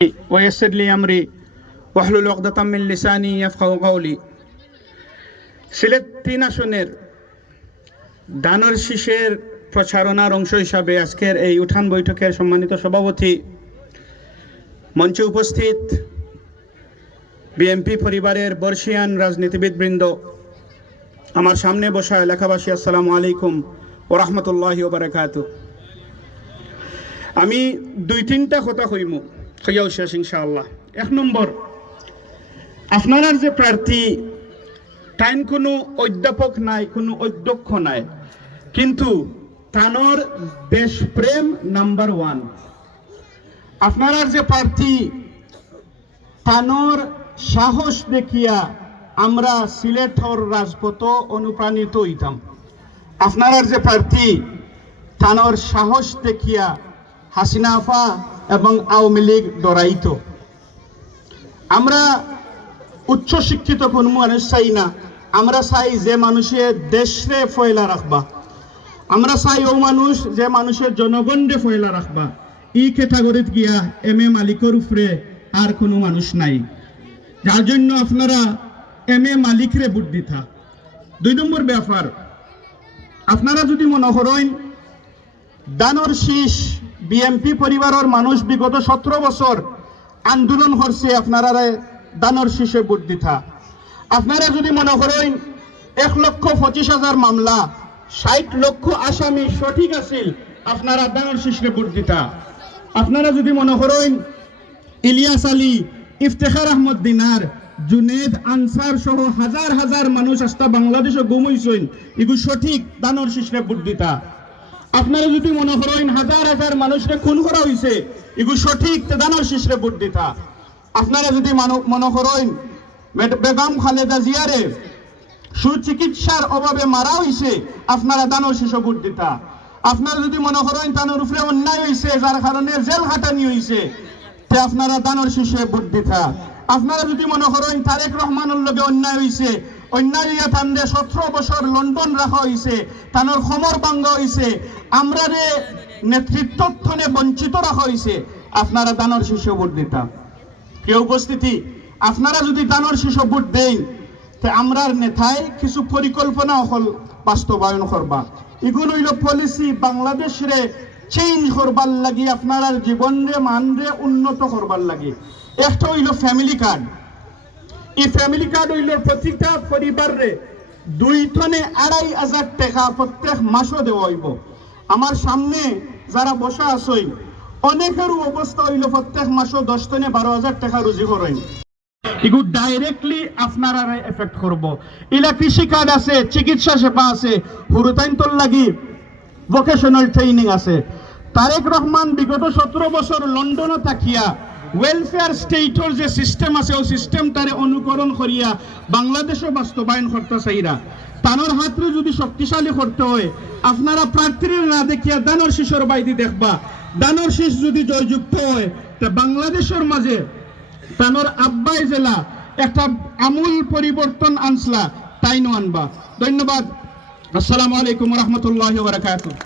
ويسر لي أمري واحلل عقدة من لساني يفقهوا قولي সিলেট 3 আসনের দানের শীষের প্রচারণার অংশ হিসাবে আজকের এই উঠান বৈঠকের সম্মানিত সভাপতি, মঞ্চে উপস্থিত বিএনপি পরিবারের বর্ষিয়ান রাজনীতিবিদবৃন্দ, আমার সামনে বসা এলাকাবাসী, আসসালামু আলাইকুম ওয়া রাহমাতুল্লাহি ওয়া বারাকাতুহু। আমি 2-3টা কথা কইমু, কইয়াও শেষ ইনশাআল্লাহ। 1 নম্বর, আপনার যে প্রার্থী তাইন কোনো অধ্যাপক নাই, কোনো অধ্যক্ষ নাই, কিন্তু তানোর দেশপ্রেম নাম্বার 1। আপনার যে প্রার্থী তানোর সাহস দেখিয়া আমরা সিলেটর রাজপথ অনুপ্রাণিত হইতাম। আপনার যে প্রার্থী তানোর সাহস দেখিয়া হাসিনা আফা এবং আওয়ামী লীগ ডরাইত। আমরা উচ্চ শিক্ষিত কোন মানুষ চাই না, আমরা চাই যে মানুষের দেশে ফয়লা রাখবা, আমরা চাই ও মানুষ যে মানুষের জনগণে ফয়লা রাখবা। ই ক্যাটাগরিত গিয়া এম এ মালিকের উপরে আর কোনো মানুষ নাই, যার জন্য আপনারা এম এ মালিকরে ভোট দিতা। 2 নম্বর ব্যাপার, আপনারা যদি মনে করেন দানোর শীষ বিএনপি পরিবারের মানুষ বিগত 17 বছর আন্দোলন করছে, আপনারা দানোর শীষে ভোট দিতা। আপনারা যদি মনে করেন 1,25,000 মামলা, 60 লক্ষ আসামি সঠিক আছিল, আপনারা দানোর শীষে ভোট দিতা। আপনারা যদি মনে করেন ইলিয়াস আলী, ইফতেখার আহমদ দিনার, জুনেদ আনসার সহ হাজার হাজার মানুষ আস্তা বাংলাদেশে গুম হইছেন, এগুলো সঠিক, দানোর শীষে ভোট দিতা। আপনারা যদি মনে করেন হাজার হাজার মানুষকে খুন করা হয়েছে, এগুলো সঠিক, দানোর শীষে ভোট দিতা। আপনারা যদি মনে করেন বেগম খালেদা জিয়ারে সুচিকিৎসার অভাবে মারা হয়েছে, আপনারা দানোর শীষে ভোট দিতা। আপনারা যদি মনে করেন তানোর উপরে অন্যায় হয়েছে, যার কারণে জেল খাটানি হয়েছে, তে আপনারা দানোর শীষে ভোট দিতা। আপনারা যদি মনে করেন তারেক রহমানের লগে অন্যায় হয়েছে, অন্যায় হইয়া তান্ডে 17 বছর লন্ডন রাখা হয়েছে, তানোর খমর ভাঙ্গা হয়েছে, আমরা নেতৃত্বক্ষণে বঞ্চিত রাখা হয়েছে, আপনারা দানোর শীষে ভোট দিতা। প্রিয় উপস্থিতি, আপনারা যদি দানোর শীষে ভোট দেন, তে আমরার নেতায় কিছু পরিকল্পনা হল বাস্তবায়ন করবা। এগুলো হইল পলিসি বাংলাদেশরে চেঞ্জ করবার লাগি, আপনার জীবন রে মান রে উন্নত করবার লাগে। একটা হইল ফ্যামিলি কার্ড। এই ফ্যামিলি কার্ড হইল প্রতিটা পরিবারে 2 টনে 2,500 টাকা প্রত্যেক মাসও দেওয়া হইব। আমার সামনে যারা বসা আছে অনেকের অবস্থা হইল প্রত্যেক মাসও 10 টনে 12,000 টাকা রুজি করেন। এগুলো ডাইরেক্টলি আপনারা এফেক্ট করব। ইলা কৃষি কার্ড আছে, চিকিৎসা সেবা আছে, হুরুতাইনতল লাগি ভোকেশনাল ট্রেনিং আছে। তারেক রহমান বিগত 17 বছর লন্ডনে থাকিয়া ওয়েলফেয়ার স্টেটর যে সিস্টেম আছে, ও সিস্টেমটারে অনুকরণ করিয়া বাংলাদেশও বাস্তবায়ন করতে চাইরা। তানোর হাতরে যদি শক্তিশালী করতে হয়, আপনারা প্রার্থীর না দেখিয়া দানোর শীষের বাইদি দেখবা। দানোর শীষ যদি জয়যুক্ত হয়, তা বাংলাদেশের মাঝে তানোর আব্বাই জেলা একটা আমূল পরিবর্তন আনসলা, তাই নো আনবা। ধন্যবাদ। আসসালামু আলাইকুম ওয়া রাহমাতুল্লাহি ওয়া বারাকাতুহু।